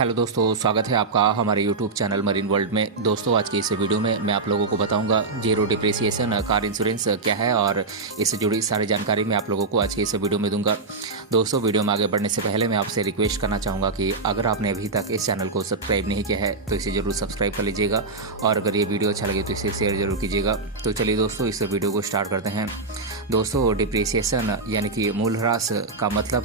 Hello दोस्तों, स्वागत है आपका हमारे यूट्यूब चैनल मरीन वर्ल्ड में। दोस्तों, आज की इस वीडियो में मैं आप लोगों को बताऊंगा जीरो डिप्रिसिएशन कार इंश्योरेंस क्या है और इससे जुड़ी सारी जानकारी मैं आप लोगों को आज की इस वीडियो में दूंगा। दोस्तों, वीडियो में आगे बढ़ने से पहले मैं आपसे रिक्वेस्ट करना चाहूँगा कि अगर आपने अभी तक इस चैनल को सब्सक्राइब नहीं किया है तो इसे ज़रूर सब्सक्राइब कर लीजिएगा और अगर ये वीडियो अच्छा लगे तो इसे शेयर जरूर कीजिएगा। तो चलिए दोस्तों, इस वीडियो को स्टार्ट करते हैं। दोस्तों, डिप्रिसिएशन यानी कि मूल्यह्रास का मतलब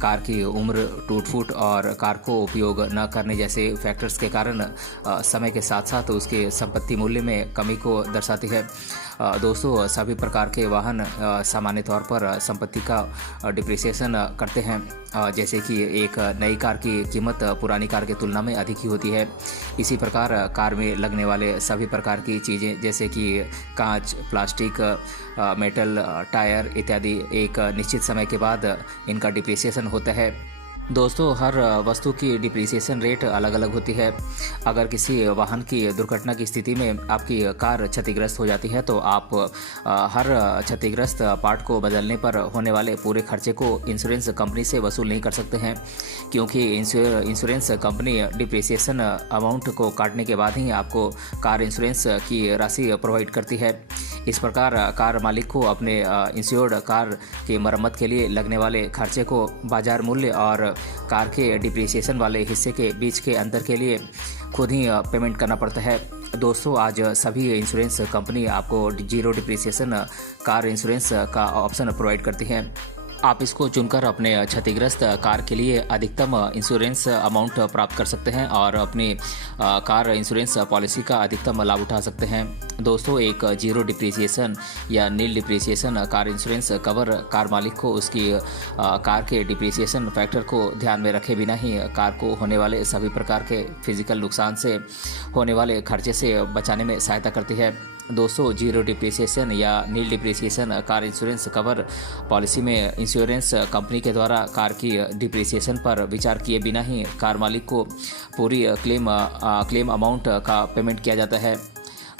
कार की उम्र, टूट फूट और कार को उपयोग न करने जैसे फैक्टर्स के कारण समय के साथ साथ उसके संपत्ति मूल्य में कमी को दर्शाती है। दोस्तों, सभी प्रकार के वाहन सामान्य तौर पर संपत्ति का डिप्रिसिएशन करते हैं, जैसे कि एक नई कार की कीमत पुरानी कार की तुलना में अधिक ही होती है। इसी प्रकार कार में लगने वाले सभी प्रकार की चीज़ें जैसे कि कांच, प्लास्टिक, मेटल, टायर इत्यादि एक निश्चित समय के बाद इनका डिप्रिसिएशन होता है। दोस्तों, हर वस्तु की डिप्रिसिएशन रेट अलग अलग होती है। अगर किसी वाहन की दुर्घटना की स्थिति में आपकी कार क्षतिग्रस्त हो जाती है तो आप हर क्षतिग्रस्त पार्ट को बदलने पर होने वाले पूरे खर्चे को इंश्योरेंस कंपनी से वसूल नहीं कर सकते हैं, क्योंकि इंश्योरेंस कंपनी डिप्रिसिएशन अमाउंट को काटने के बाद ही आपको कार इंश्योरेंस की राशि प्रोवाइड करती है। इस प्रकार कार मालिक को अपने इंश्योर्ड कार की मरम्मत के लिए लगने वाले खर्चे को बाजार मूल्य और कार के डिप्रिसिएशन वाले हिस्से के बीच के अंतर के लिए खुद ही पेमेंट करना पड़ता है। दोस्तों, आज सभी इंश्योरेंस कंपनी आपको जीरो डिप्रिसिएशन कार इंश्योरेंस का ऑप्शन प्रोवाइड करती हैं। आप इसको चुनकर अपने क्षतिग्रस्त कार के लिए अधिकतम इंश्योरेंस अमाउंट प्राप्त कर सकते हैं और अपनी कार इंश्योरेंस पॉलिसी का अधिकतम लाभ उठा सकते हैं। दोस्तों, एक जीरो डिप्रिसिएशन या nil depreciation car insurance cover car मालिक को उसकी कार के डिप्रिसिएशन फैक्टर को ध्यान में रखे बिना ही कार को होने वाले सभी प्रकार के फिजिकल नुकसान से होने वाले खर्चे से बचाने में सहायता करती है। दोस्तों, जीरो डिप्रिसिएशन या nil depreciation car insurance cover policy में इंश्योरेंस कंपनी के द्वारा कार की डिप्रिसिएशन पर विचार किए बिना ही कार मालिक को पूरी क्लेम अमाउंट का पेमेंट किया जाता है।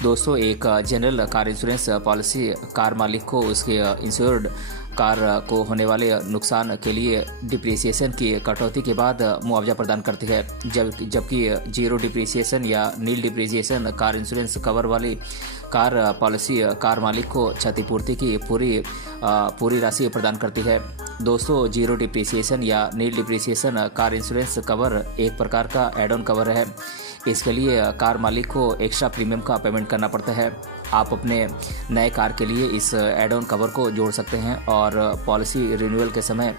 दोस्तों, एक general car insurance policy car मालिक को उसके इंश्योर्ड कार को होने वाले नुकसान के लिए डिप्रिसिएशन की कटौती के बाद मुआवजा प्रदान करती है, जबकि जीरो डिप्रिसिएशन या nil depreciation car insurance cover वाली कार पॉलिसी कार मालिक को क्षतिपूर्ति की पूरी राशि प्रदान करती है। दोस्तों, जीरो डिप्रिसिएशन या nil depreciation car insurance cover एक प्रकार का एड ऑन कवर है। इसके लिए कार मालिक को एक्स्ट्रा प्रीमियम का पेमेंट करना पड़ता है। आप अपने नए कार के लिए इस एड ऑन कवर को जोड़ सकते हैं और पॉलिसी रिन्यूअल के समय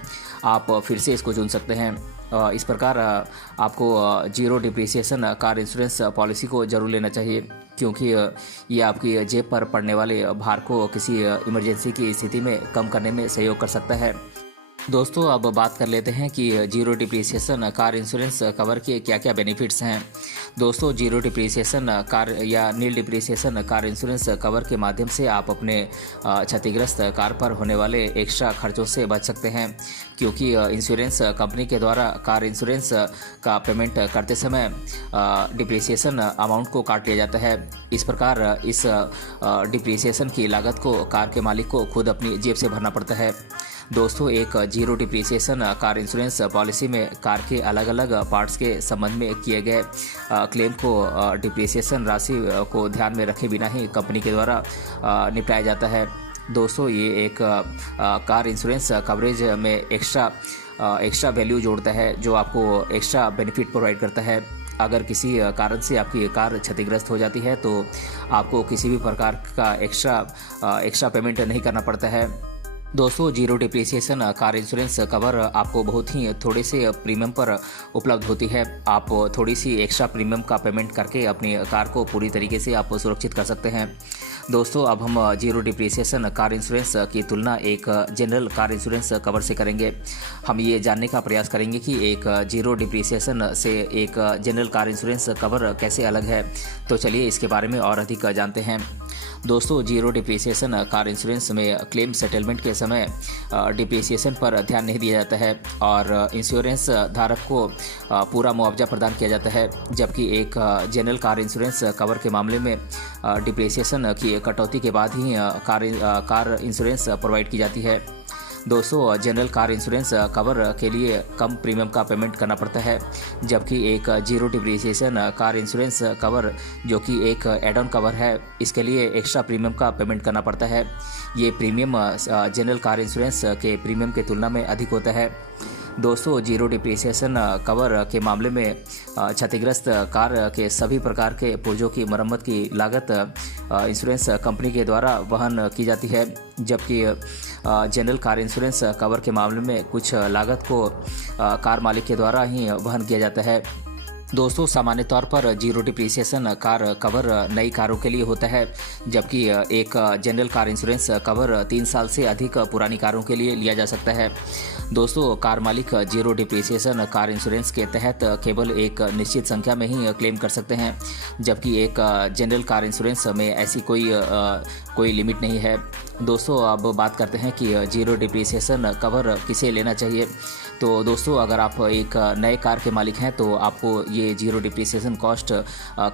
आप फिर से इसको चुन सकते हैं। इस प्रकार आपको zero depreciation car insurance policy को जरूर लेना चाहिए, क्योंकि ये आपकी जेब पर पड़ने वाले भार को किसी इमरजेंसी की स्थिति में कम करने में सहयोग कर सकता है। दोस्तों, अब बात कर लेते हैं कि zero depreciation car insurance cover के क्या क्या बेनिफिट्स हैं। दोस्तों, जीरो डिप्रिसिएशन कार या nil depreciation car insurance cover के माध्यम से आप अपने क्षतिग्रस्त कार पर होने वाले एक्स्ट्रा खर्चों से बच सकते हैं, क्योंकि इंश्योरेंस कंपनी के द्वारा कार इंश्योरेंस का पेमेंट करते समय डिप्रिसिएशन अमाउंट को काट लिया जाता है। इस प्रकार इस डिप्रिसिएशन की लागत को कार के मालिक को खुद अपनी जेब से भरना पड़ता है। दोस्तों, एक zero depreciation car insurance policy में कार के अलग अलग पार्ट्स के संबंध में किए गए क्लेम को डिप्रिसिएशन राशि को ध्यान में रखे बिना ही कंपनी के द्वारा निपटाया जाता है। दोस्तों, ये एक कार इंश्योरेंस कवरेज में एक्स्ट्रा वैल्यू जोड़ता है, जो आपको एक्स्ट्रा बेनिफिट प्रोवाइड करता है। अगर किसी कारण से आपकी कार क्षतिग्रस्त हो जाती है तो आपको किसी भी प्रकार का एक्स्ट्रा पेमेंट नहीं करना पड़ता है। दोस्तों, zero depreciation car insurance cover आपको बहुत ही थोड़े से प्रीमियम पर उपलब्ध होती है। आप थोड़ी सी एक्स्ट्रा प्रीमियम का पेमेंट करके अपनी कार को पूरी तरीके से आप सुरक्षित कर सकते हैं। दोस्तों, अब हम जीरो डिप्रिसिएशन कार इंश्योरेंस की तुलना एक जनरल कार इंश्योरेंस कवर से करेंगे। हम ये जानने का प्रयास करेंगे कि एक जीरो डिप्रिसिएशन से एक जनरल कार इंश्योरेंस कवर कैसे अलग है। तो चलिए इसके बारे में और अधिक जानते हैं। दोस्तों, जीरो डिप्रिसिएशन कार इंश्योरेंस में क्लेम सेटलमेंट के समय डिप्रिसिएशन पर ध्यान नहीं दिया जाता है और इंश्योरेंस धारक को पूरा मुआवजा प्रदान किया जाता है, जबकि एक जनरल कार इंश्योरेंस कवर के मामले में डिप्रिसिएशन की कटौती के बाद ही कार इंश्योरेंस प्रोवाइड की जाती है। दोस्तों जनरल कार इंश्योरेंस कवर के लिए कम प्रीमियम का पेमेंट करना पड़ता है, जबकि एक zero depreciation car insurance cover जो कि एक एड ऑन कवर है, इसके लिए एक्स्ट्रा प्रीमियम का पेमेंट करना पड़ता है। ये प्रीमियम जनरल कार इंश्योरेंस के प्रीमियम की तुलना में अधिक होता है। दोस्तों जीरो डिप्रिसिएशन कवर के मामले में क्षतिग्रस्त कार के सभी प्रकार के पुर्जों की मरम्मत की लागत इंश्योरेंस कंपनी के द्वारा वहन की जाती है, जबकि जनरल कार इंश्योरेंस कवर के मामले में कुछ लागत को कार मालिक के द्वारा ही वहन किया जाता है। दोस्तों सामान्य तौर पर जीरो डिप्रिसिएशन कार कवर नई कारों के लिए होता है, जबकि एक जनरल कार इंश्योरेंस कवर 3 साल से अधिक पुरानी कारों के लिए लिया जा सकता है। दोस्तों कार मालिक जीरो डिप्रिसिएशन कार इंश्योरेंस के तहत केवल एक निश्चित संख्या में ही क्लेम कर सकते हैं, जबकि एक जनरल कार इंश्योरेंस में ऐसी कोई लिमिट नहीं है। दोस्तों अब बात करते हैं कि जीरो डिप्रिसिएशन कवर किसे लेना चाहिए। तो दोस्तों अगर आप एक नए कार के मालिक हैं तो आपको ये जीरो डिप्रिसिएशन कॉस्ट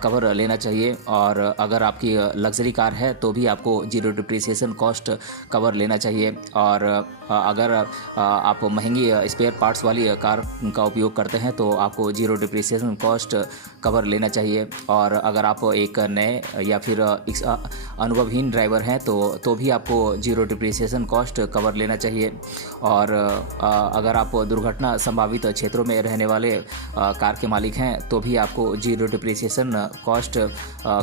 कवर लेना चाहिए, और अगर आपकी लग्जरी कार है तो भी आपको जीरो डिप्रिसिएशन कॉस्ट कवर लेना चाहिए। और अगर आप महंगी स्पेयर पार्ट्स वाली कार का उपयोग करते हैं तो आपको जीरो डिप्रिसिएशन कॉस्ट कवर लेना चाहिए। और अगर आप एक नए या फिर अनुभवहीन ड्राइवर हैं तो भी आपको जीरो डिप्रिसिएशन कॉस्ट कवर लेना चाहिए। और अगर आप दुर्घटना संभावित क्षेत्रों में रहने वाले कार के मालिक हैं तो भी आपको जीरो डिप्रिसिएशन कॉस्ट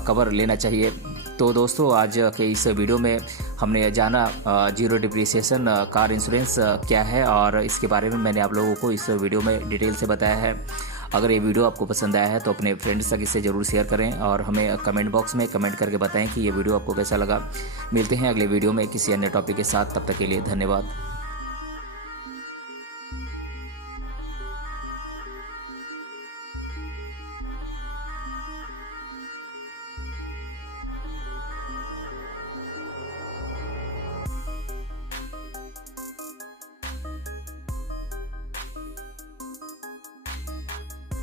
कवर लेना चाहिए। तो दोस्तों आज के इस वीडियो में हमने जाना जीरो डिप्रिसिएशन कार इंश्योरेंस क्या है, और इसके बारे में मैंने आप लोगों को इस वीडियो में डिटेल से बताया है। अगर ये वीडियो आपको पसंद आया है तो अपने फ्रेंड्स तक इसे ज़रूर शेयर करें और हमें कमेंट बॉक्स में कमेंट करके बताएं कि ये वीडियो आपको कैसा लगा। मिलते हैं अगले वीडियो में किसी अन्य टॉपिक के साथ, तब तक के लिए धन्यवाद।